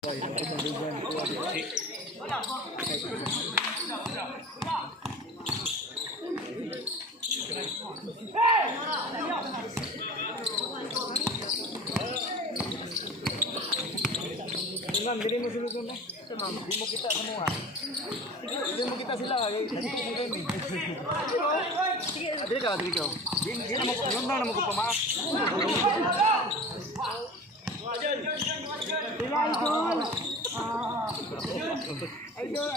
Bili mo sulod na. Hindi mo kita semua. Hindi mo kita sila. Adili ka. Hindi na mo ko pamaas.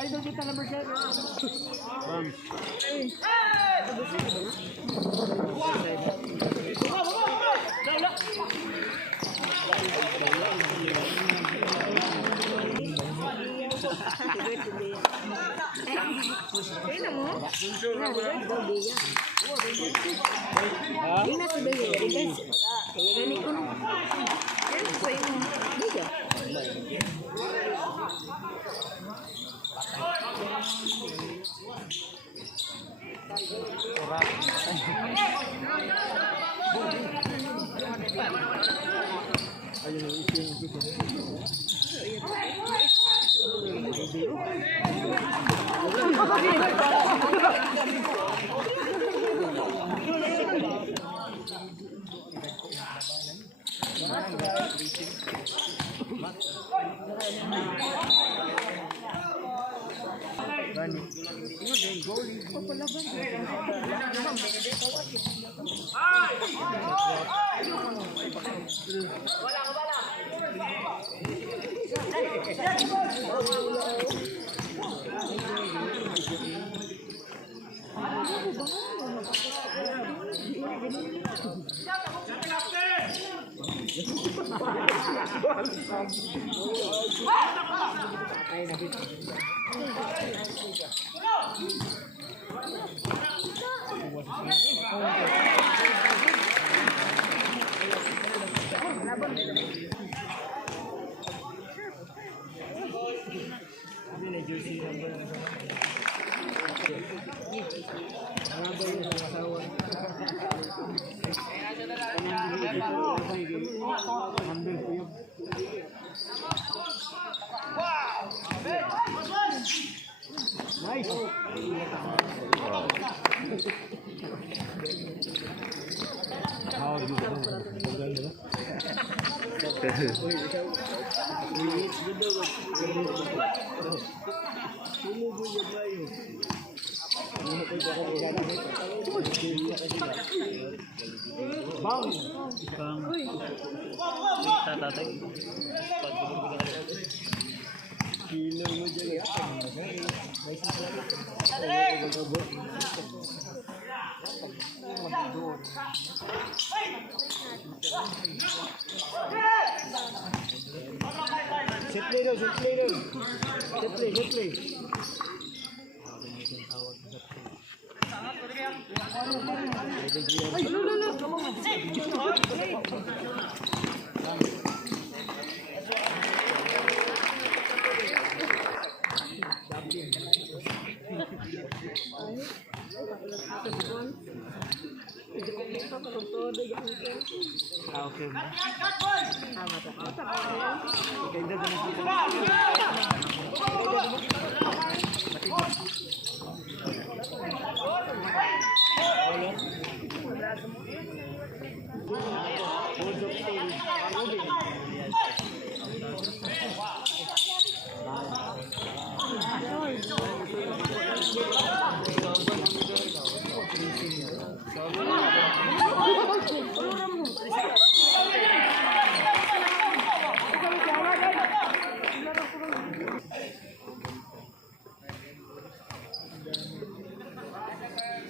Idol kita number 7.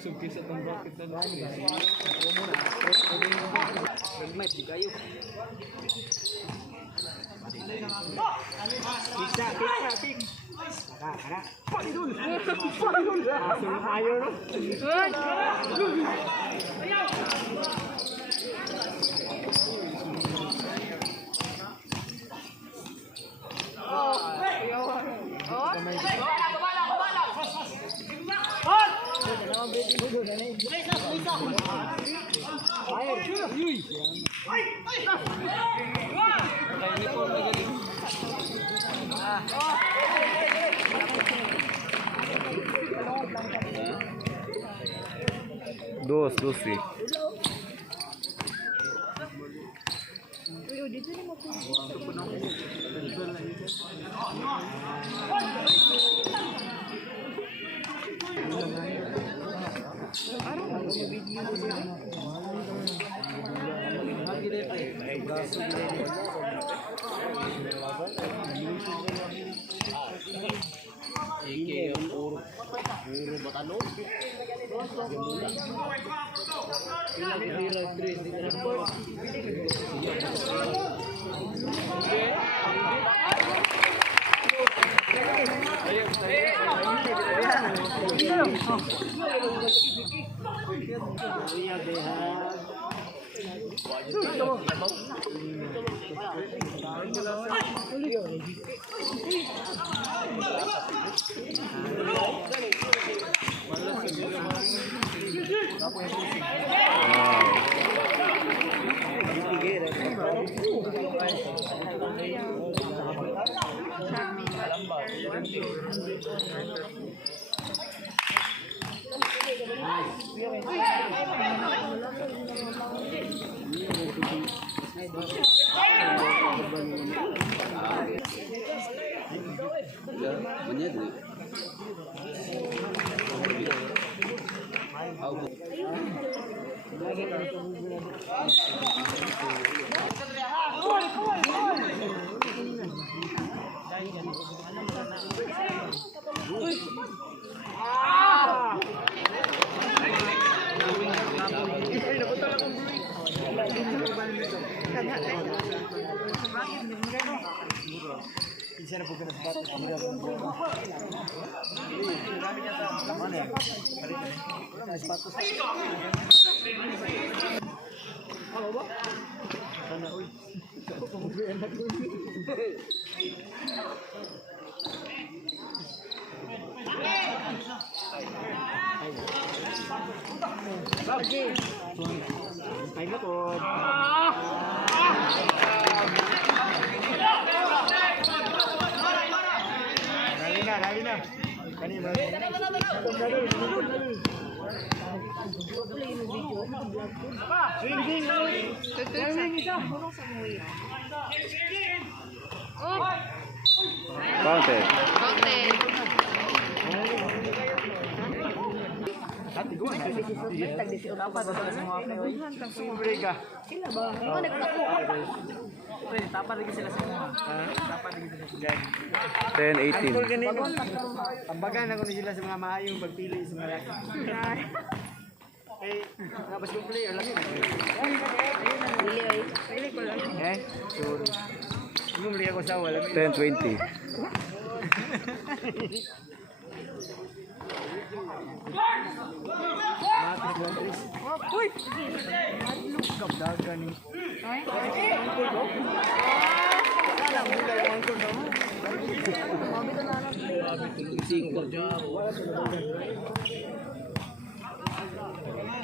Sugis atong bracket na lang. Ako muna. Nag-mic di kayo. Pizza. Kaka. Palidul. Asul ayo no. Dos, 12. Counted. Ten, 18. Tambagan ako ni sila sa mga maayong pagpili sa mga laki. Eh, mga basketball player lang yun. Pili ko lang. Eh, sorry. Bumili ako sa wala. 10, 20. Uy! Kabdagan ni.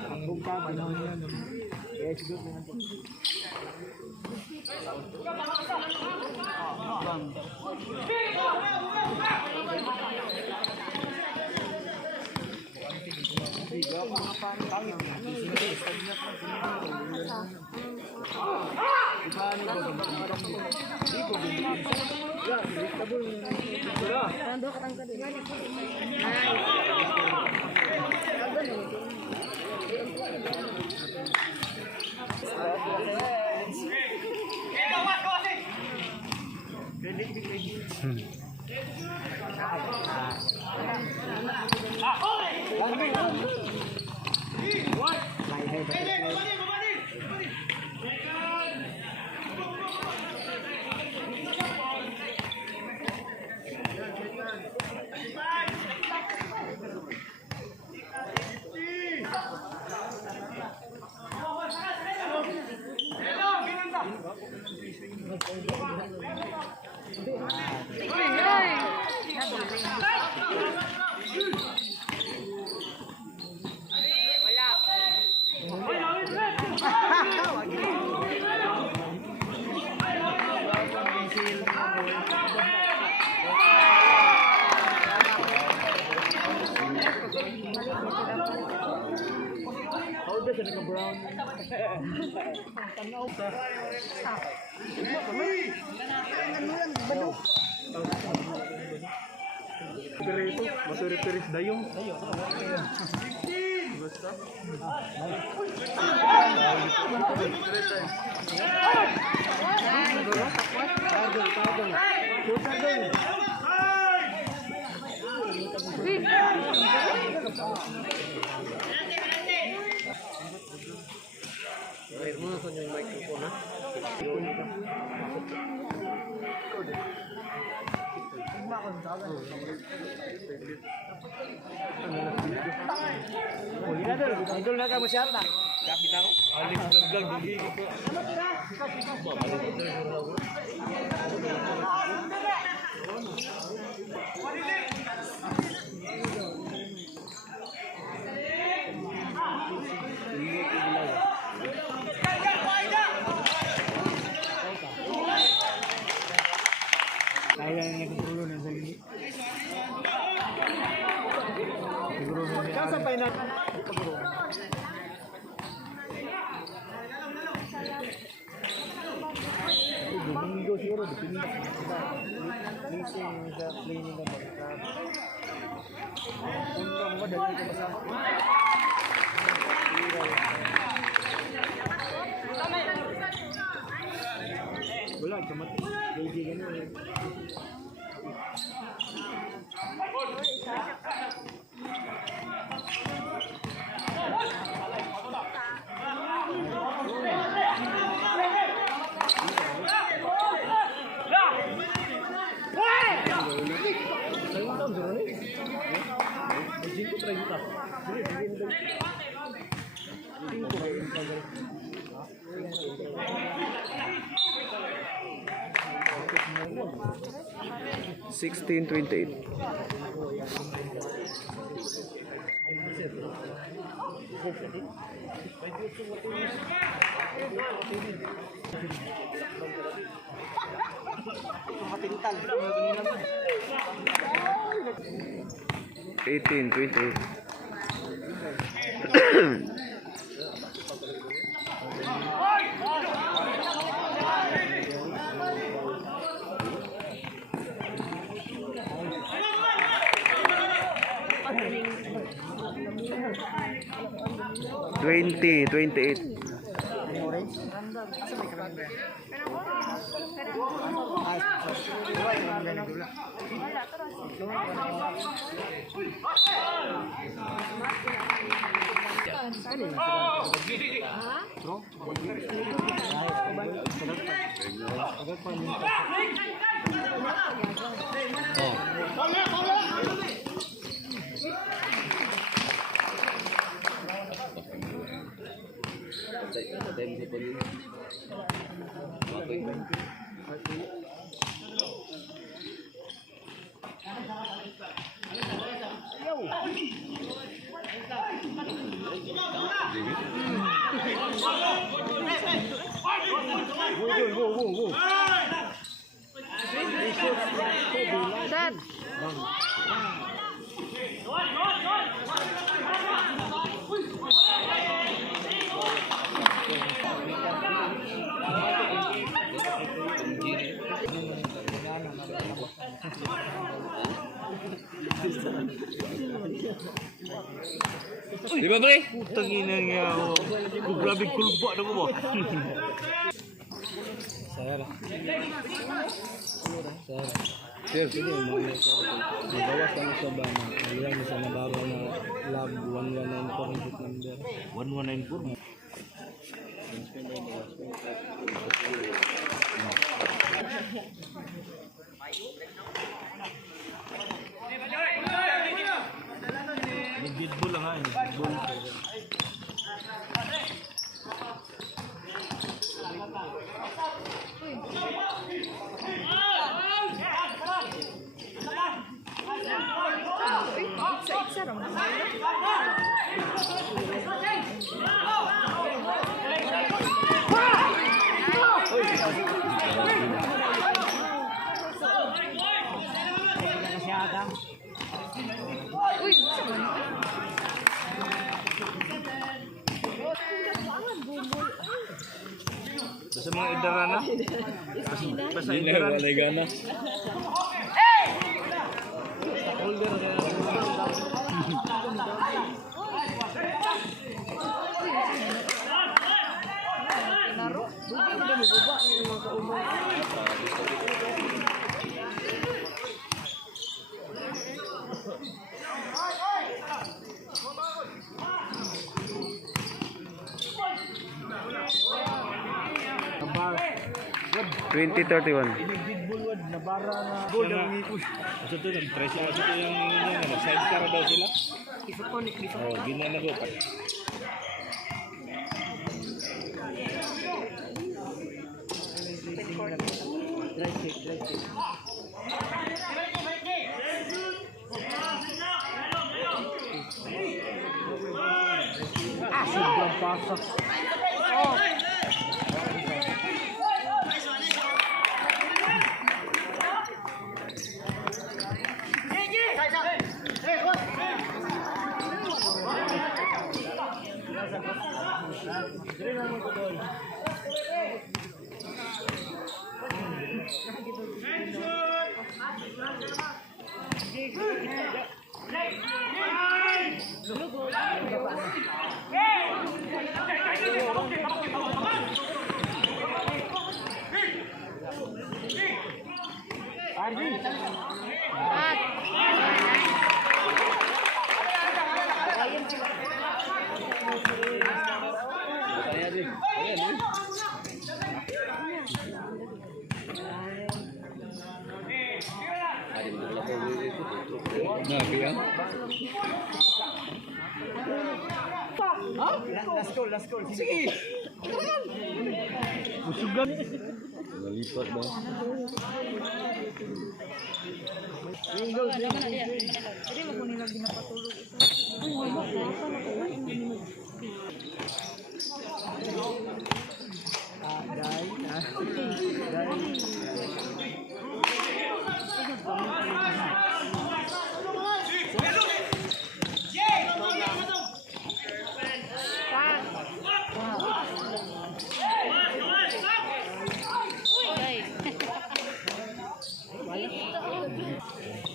Ang bugka pa naman yan. Yes, good naman po. Ito sa naka-brown. Perito, masuri-peris dayong. Basta. Air mo sa yung microphone ha. Idol na ka mo siya ta. Kapit ako. Alis gagag dili ko. Kaya nga siguro na sa gini. Siguro na. Kasa pa na. Domingo siguro depende leasing sa cleaning ka magka. Kung mo dali ka sa wala kamat baby ganun. $16.28. Makatintal. 18.28. $20.28. Set. Di ba pre? Tangina nga ako. Grabe kulba na mo ba? Sir. Sir, sige mo. Magawas kami sa bana. Aliyan mo sa nababaw na lab 1194 number. 1194. Nag-bidball lang ha. Nag-bidball. Isa-isa lang. Uy, sa mga idarana. Basta idaran. Wala gana. Nabar. 2031. Big bulwad, nabara na. Gold ang ngipos. Asa to nag-try siya asa to yung side car daw sila. Isotonik, Oh, gina na ko pa. Dry check. Sobrang pasok. Na kaya. Last call. Sige. Usugan. Nalipat ba?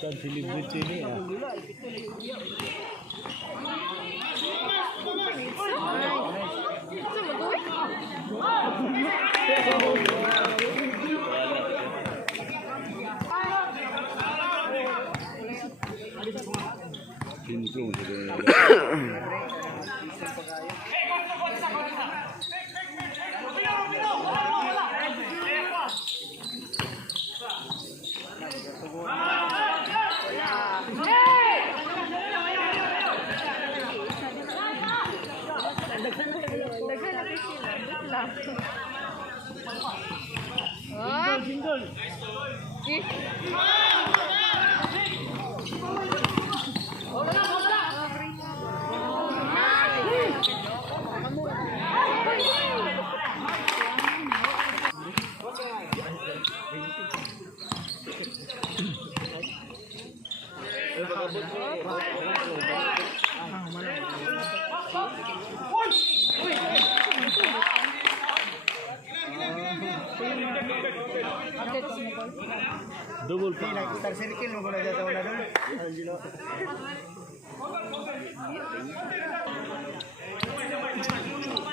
Kan celebrity ni ah. Sintong sudah.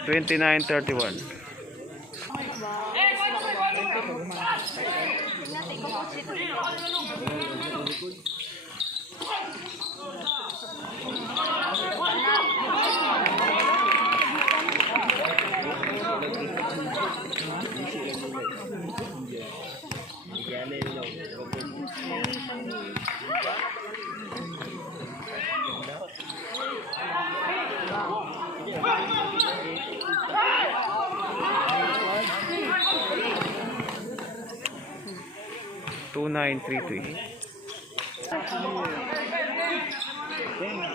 2931. Two nine 3 Hey!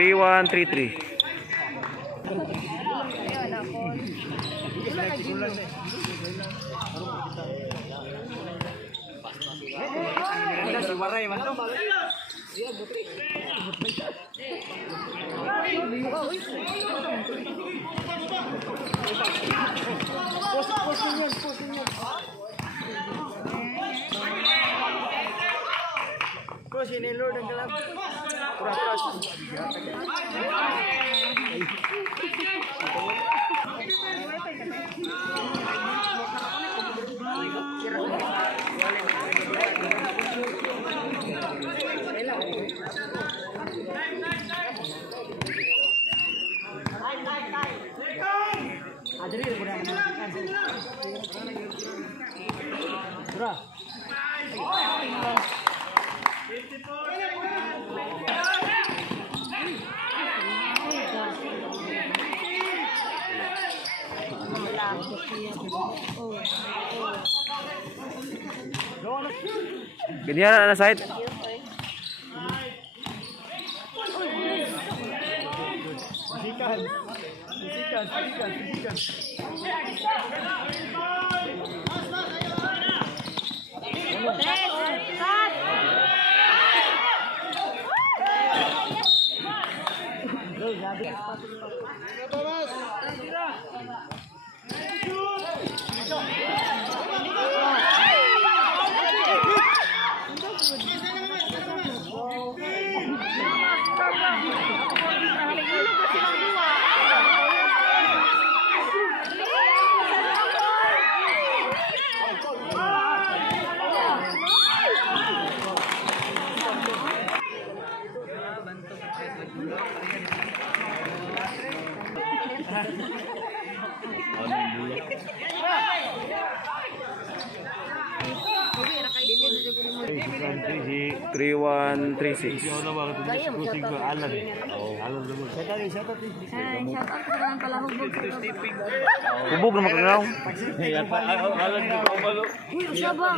3133. Wala si Waray man to. Cross ini Lord ang kalab. Cross. Adri udah menang. Bro. Ganyan na side. Bisikan. Si 3136. ano ba ito? Kusig ko alam. Alam naman. Shout out. Shout out sa mga palahubog. Hubog na makagaw. Alam ko pa malo. Sabang.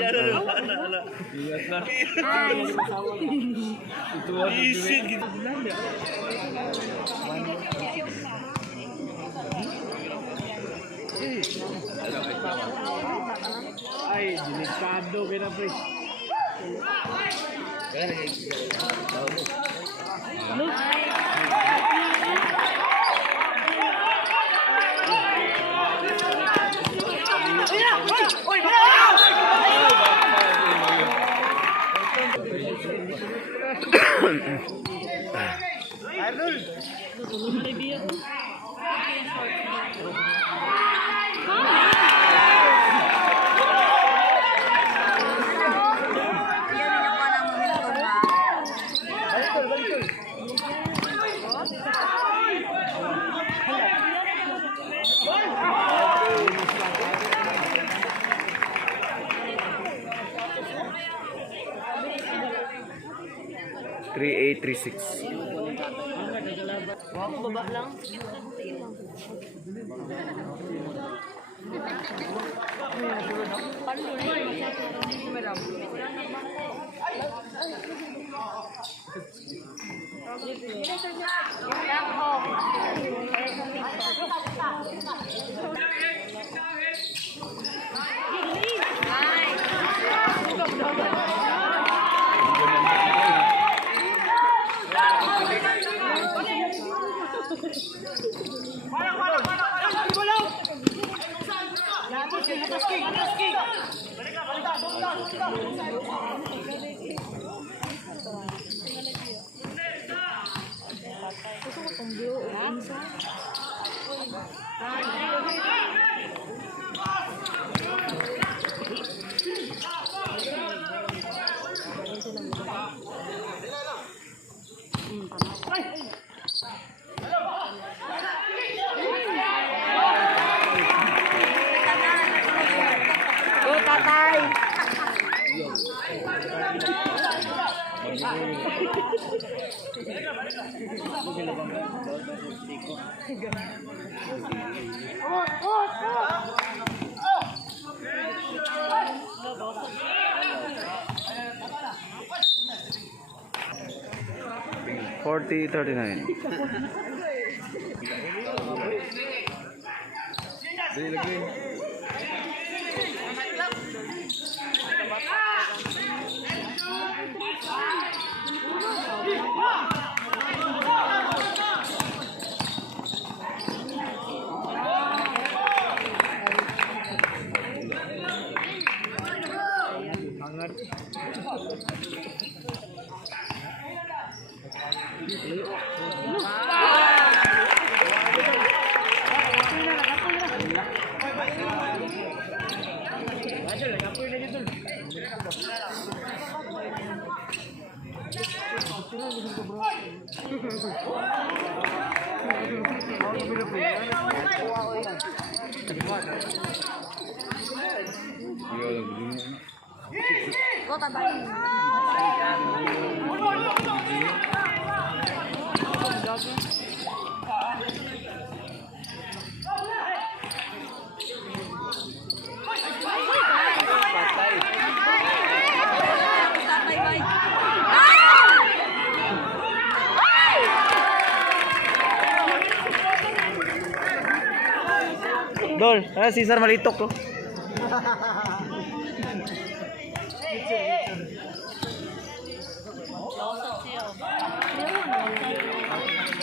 Iyas na. Ay. Ito was isig. Ay, delikado kaya pre. Three eight 3836. Baba lang. 40-39. Dali lagi. Ko tabay. Dol, Cesar malitok to.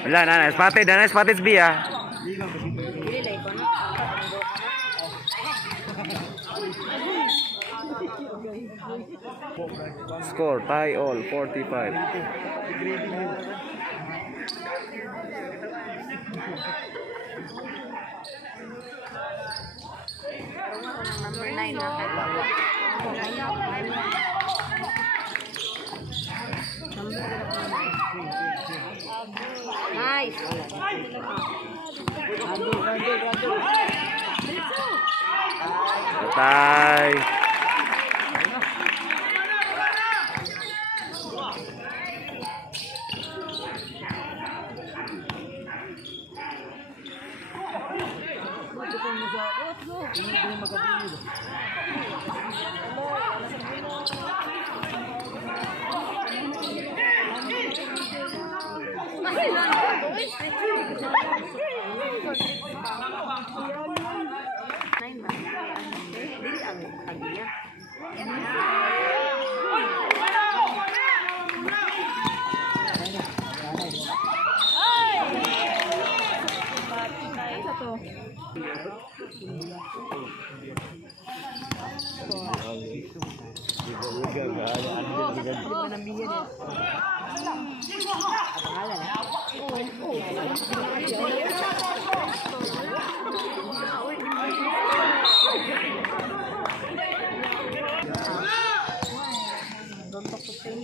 Wala na, spotted B ah. Score, tie all, 45. Number 9 na. Nice. Tie.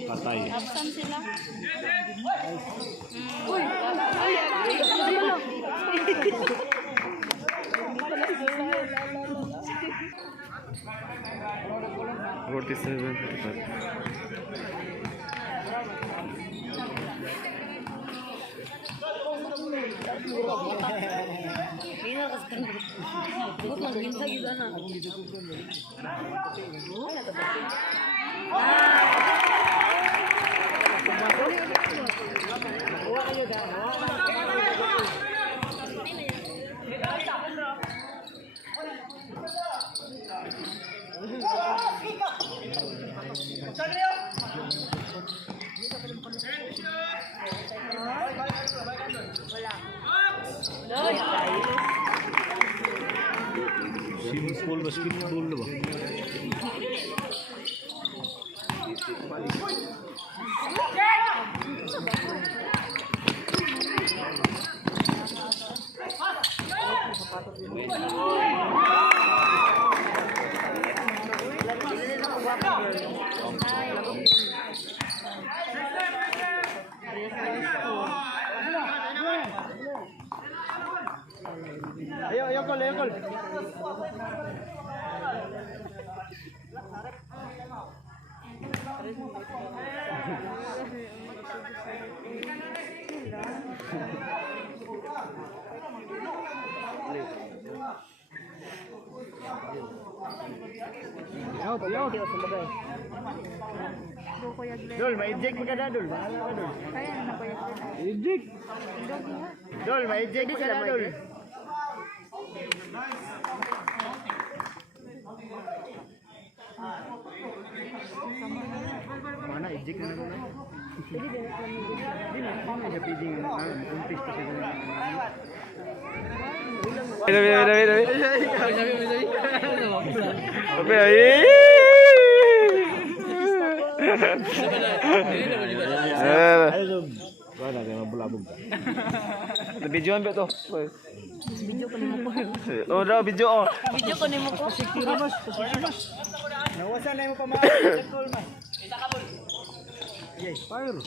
Patay. Absent sila. Uy! Ay! Minal kasi kan. Bukod mag-ginsa yun na. Simple basketball ba? Ayo, gol, ayo, gol. Yaw. Dol, ma-eject mo ka na, Dol. Bahala ka, Dol. Kaya na ko yan. Eject. Dol, ma-eject mo ka na, Dol. Mana, eject na na. Hindi na siya pwedeng mag-umpis pa siya. Wala kayo mabulabog ka. Videoan ba to? Video ko nimo ko. Oh, daw video oh. Video ko nimo ko. Nawasan na mo pa ma-control man. Yes, fire.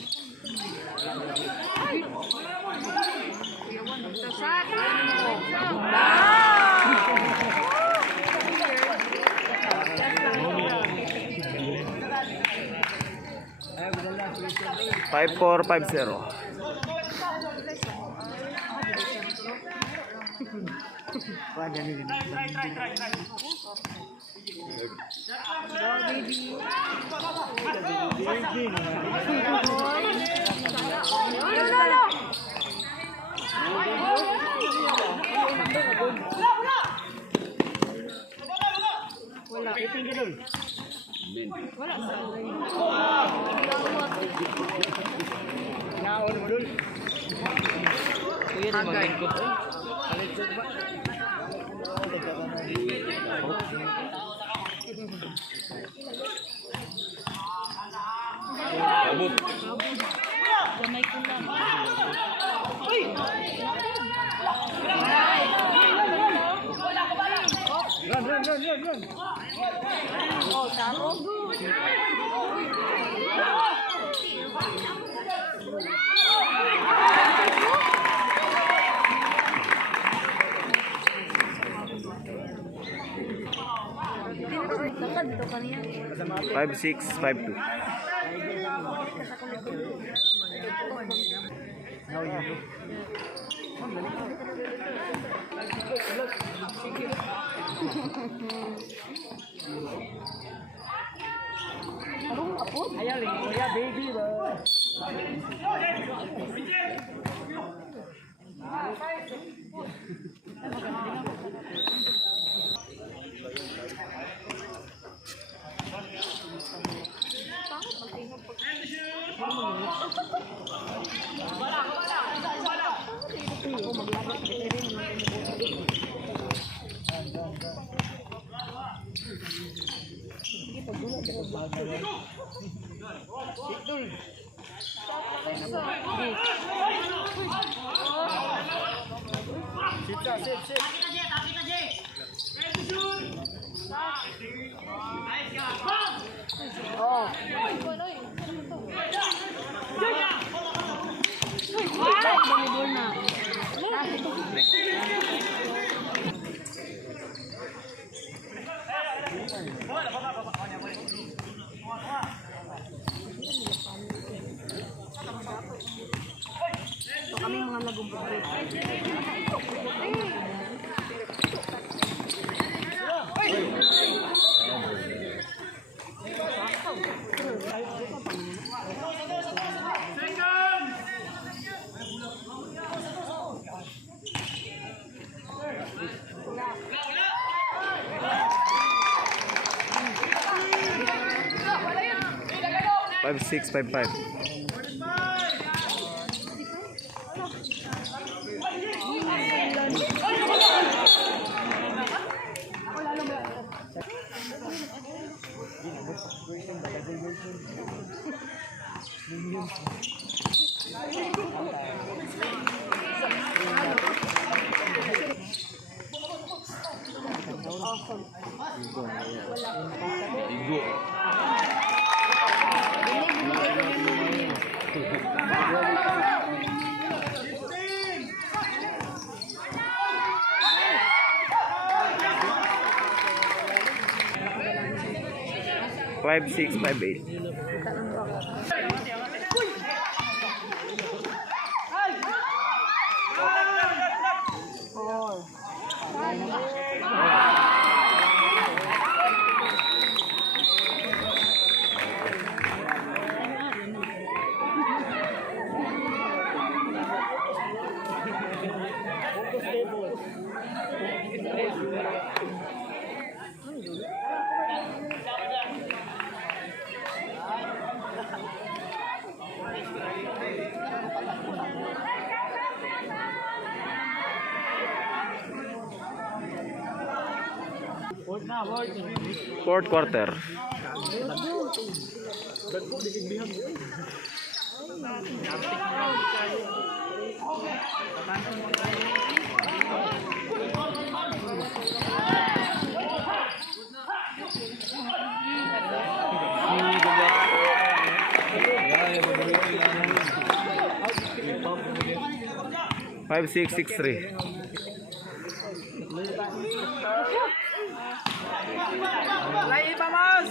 Five 4-5-0. Wala, itingin Dol. Naon mo, Dol. Kuya na magiging ko. Gamay ko lang. Run. Oh, taro. Lakad dito kaniya. 5-6, 5-2. Now you know. Ayan, kuya, baby ba? Sit. Oh. Volleyball na. So kami mga lagong break. Five 6, 5-5. Five 6, 5-8. Fourth quarter. Five, 6, 6, 3. Lay pa, Mas!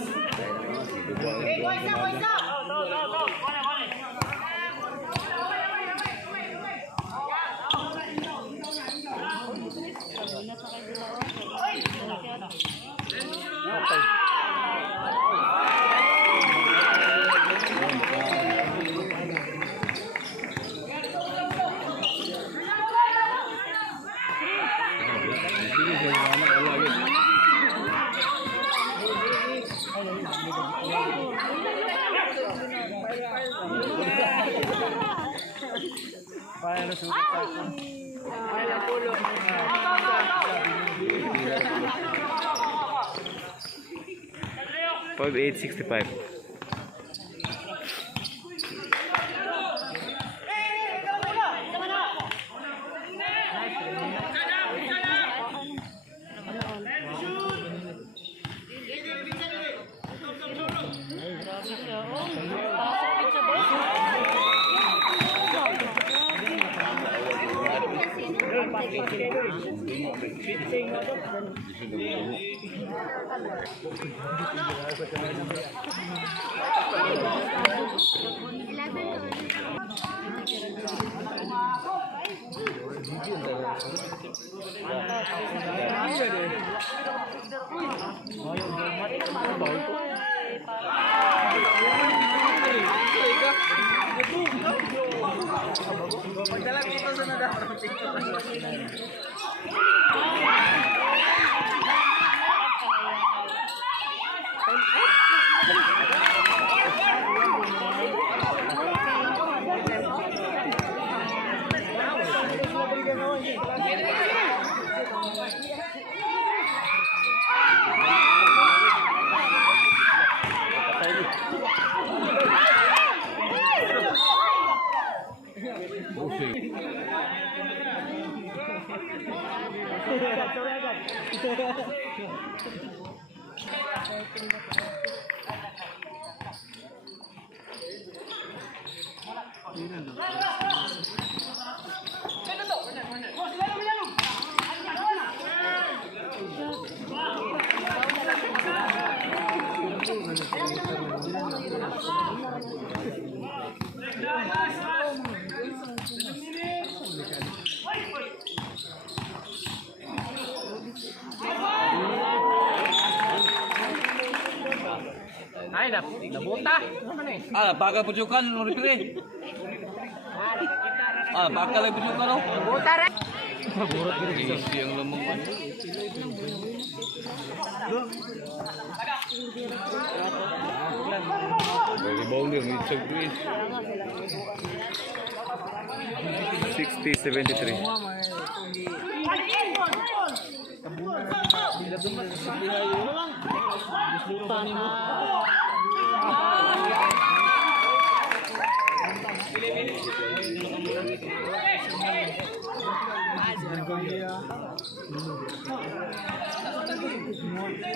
Para sulit ako. Ay, napulo. 5, 8, 65. Pagdala ko pa sa nadaharap. 'Ay, nabuta. Ah, bakal pujukan no referee. Ah, bakal ay pujukan no. Buta rin! Maburat dito siyang lamang. Bowling ni Chagris. 60, 73.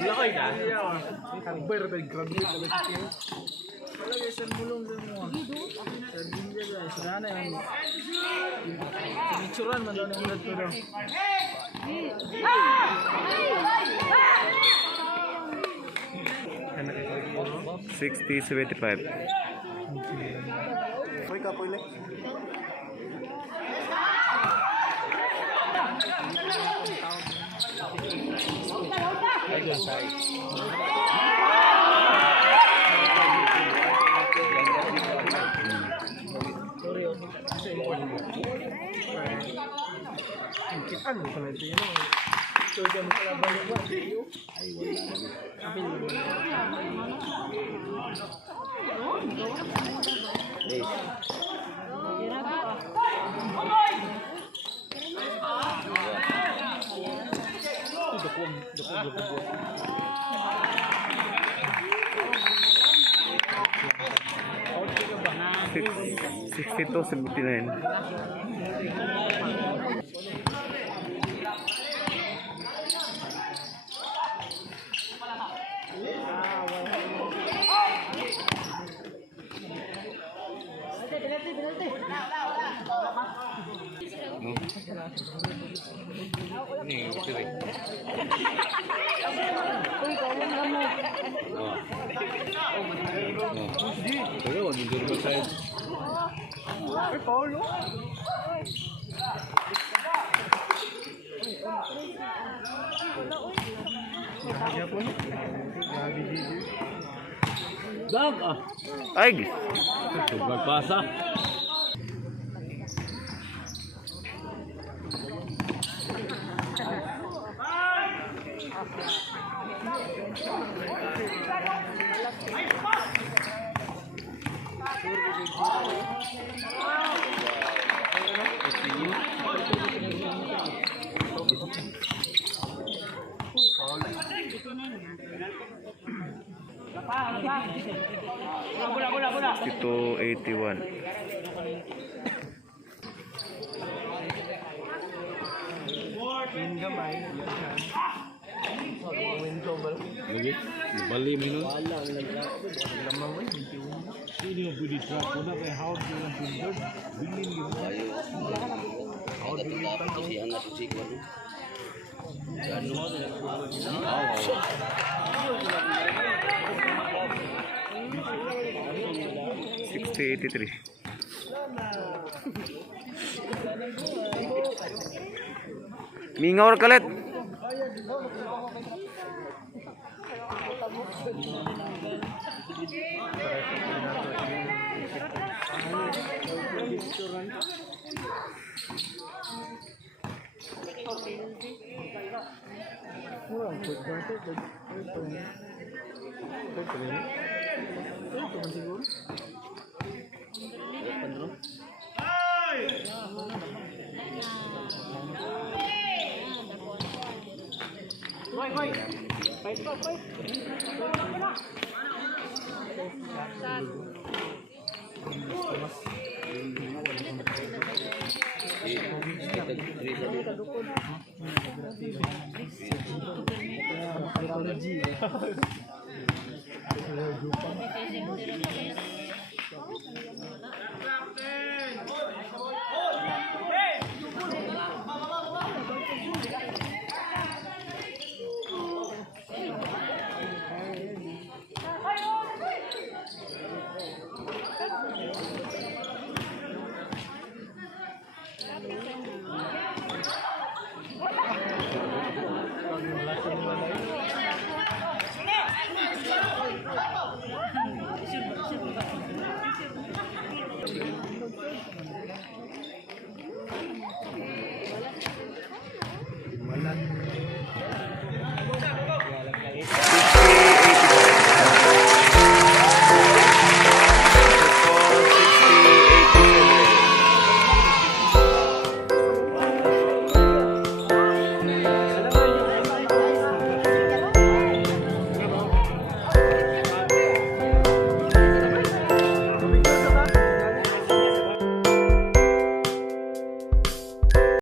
Lakay na. Takbar pa yung grabe ka ba siya? Wala guys, ang mulong din mo. Sa dinja guys, sana yung sinitsuran man daw ng ulat ko daw. 60-75. Hoy ka po ulit. Ano pala ito yun? So, dyan mo pala ba yung ay, wala. $62, $79. Pero wag yung durable side. Dag ah. Ay! Magpasa. $62.81. Lagi. Bali mo nun. Sino yung pwede track mo na kaya how do you want to bird? Bilin yung tayo. How do you want to $60.83. Mingaw kalit.